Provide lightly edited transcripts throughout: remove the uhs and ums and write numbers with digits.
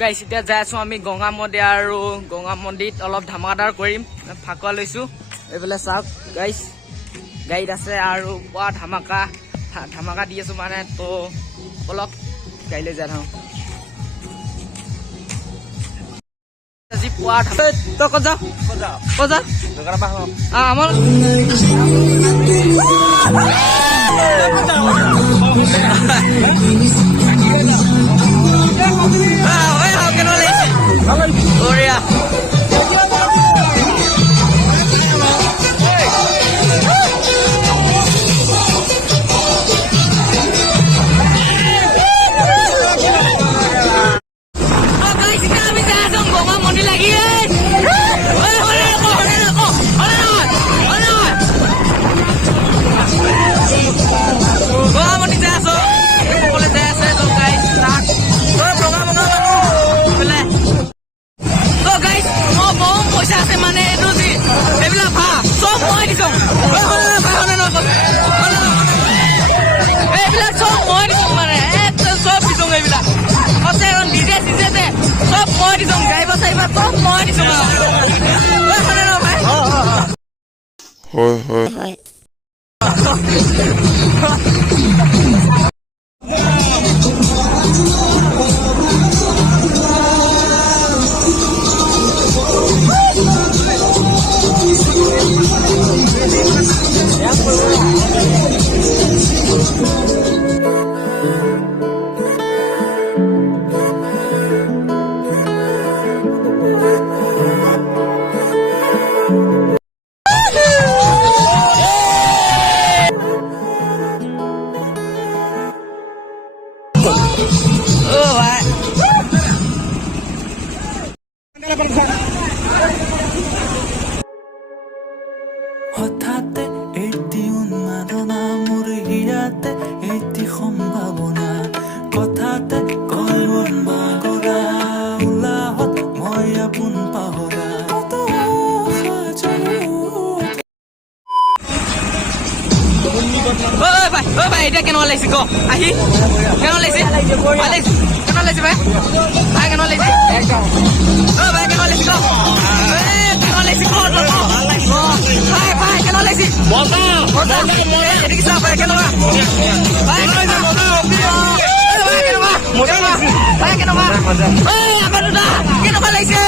গাইছ এতিয়া যাই আছো আমি গংগা মন্দিৰ আৰু গংগা মন্দিৰত অলপ ধামাকাদাৰ কৰিম ফাকুৱা লৈছো এইফালে চাওক গাইছ গাড়ীত আছে আৰু পুৰা ধামাকা দি আছো মানে তো অলপ গাড়ীলৈ যাই থাকোঁ আজি পুৱা তই ক'ত যাওঁ আমাৰ Korea. হঠাতে এটি উন্মাদনা মোৰ হিয়াতে এটি সম্ভাৱনা কথাতে কয় মন বাগৰা উলাহত মই আপোন পাহৰা ভাই এতিয়া কেনেকুৱা লাগিছে ক আহি কেনেকুৱা লাগিছে কেনেকুৱা লাগিছে ভাই ভাই কেনেকুৱা লাগিছে ভাই কেনেকুৱা লাগিছে ক কেনেকুৱা লাগিছে ক ভাই কেনেকুৱা লাগিছে দেখিছা ভাই কেনেকুৱা ভাই কেনেকুৱা আমাৰ দুটা কেনেকুৱা লাগিছে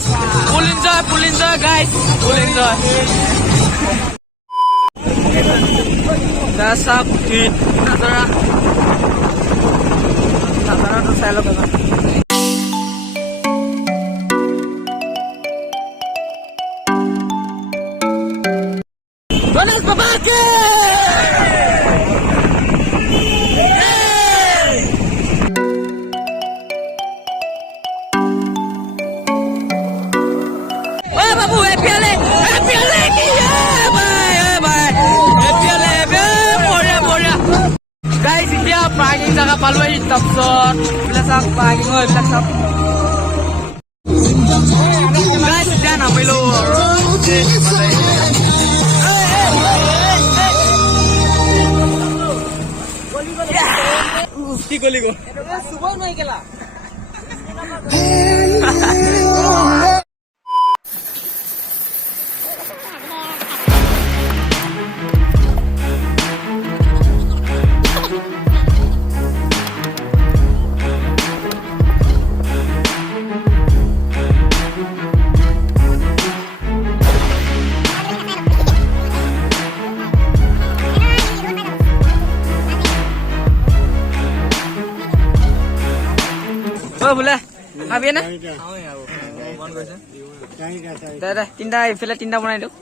guys. Full enjoy, guys. Full enjoy. That's up to Nazara. Nazara to silo ka na. Ganesh Baba ke! Babu, APL ki hai bhai, APL boria. Guys, India parking jaga palu hai tapsot, bilasak parking hoy bilasak. Guys, jana milo. কি গলি গো সুবই নাই গেলা বোলে খাবি না দে তিনটা এইফালে তিনটা বনাই দিওঁ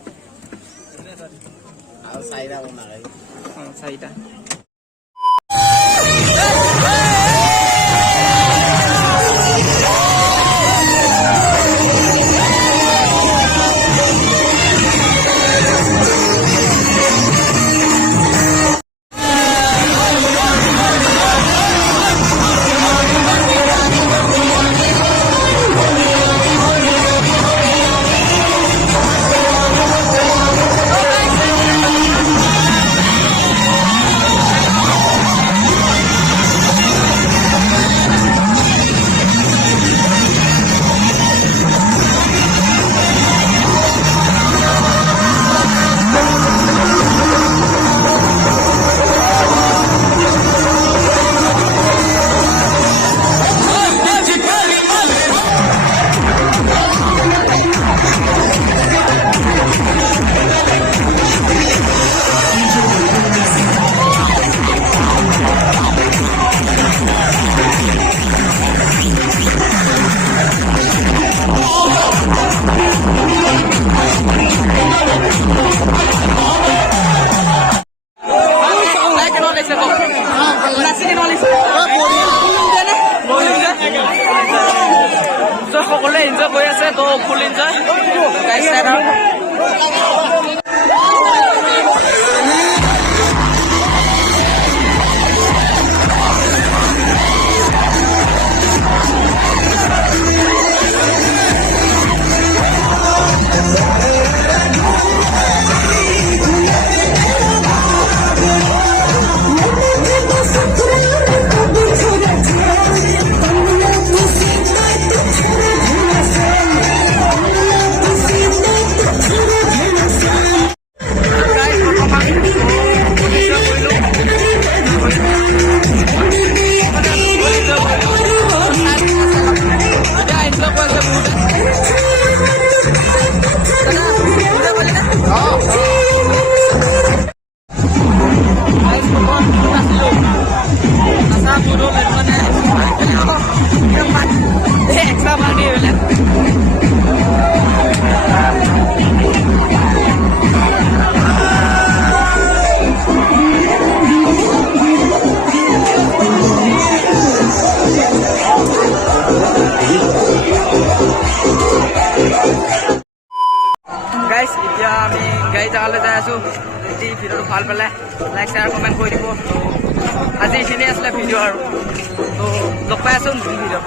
চাৰিটা সকলে এনজয় কৰি আছে তো ফুল এনজয় গাইজ চাইডৰ গাইজ এতিয়া আমি গাড়ী জাগালৈ যাই আছো যদি ভিডিঅ'টো ভাল পালে লাইক শ্বেয়াৰ কমেণ্ট কৰি দিব আজি এইখিনিয়ে আছিলে ভিডিঅ' আৰু তো লগ পাই আছো নতুন ভিডিঅ'